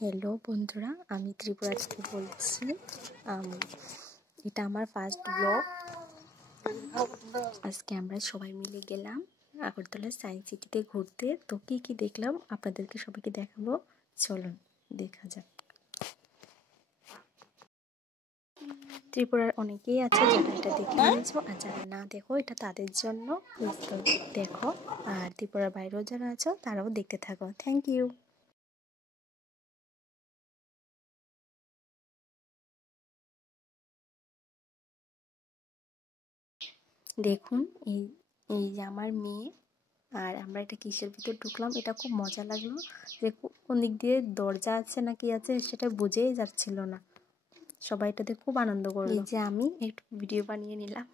Hello বন্ধুরা, আমি ত্রিপুরা থেকে বলছি। এটা আমার ফার্স্ট ব্লগ। আজকে আমরা সবাই মিলে গেলাম আগরতলা সায়েন্স সিটিতে ঘুরতে। তো কি দেখলাম আপনাদেরকে সবাইকে দেখাবো, চলুন দেখা যাক। ত্রিপুরার অনেকেই আছে যারা এটা দেখে নিয়েছো, আর যারা না দেখো এটা তাদের জন্য। দেখো, আর ত্রিপুরার বাইরেও যারা আছো তারাও দেখতে থাকো। Thank you. দেখুন, এই যে আমার মেয়ে, আর আমরা এটা কিসের ভিতর ঢুকলাম, এটা খুব মজা লাগলো। যে কোন দিক দিয়ে দরজা আছে না কি আছে সেটা বুঝেই যাচ্ছিল না। সবাই এটাতে খুব আনন্দ করলো। এই যে আমি একটু ভিডিও বানিয়ে নিলাম।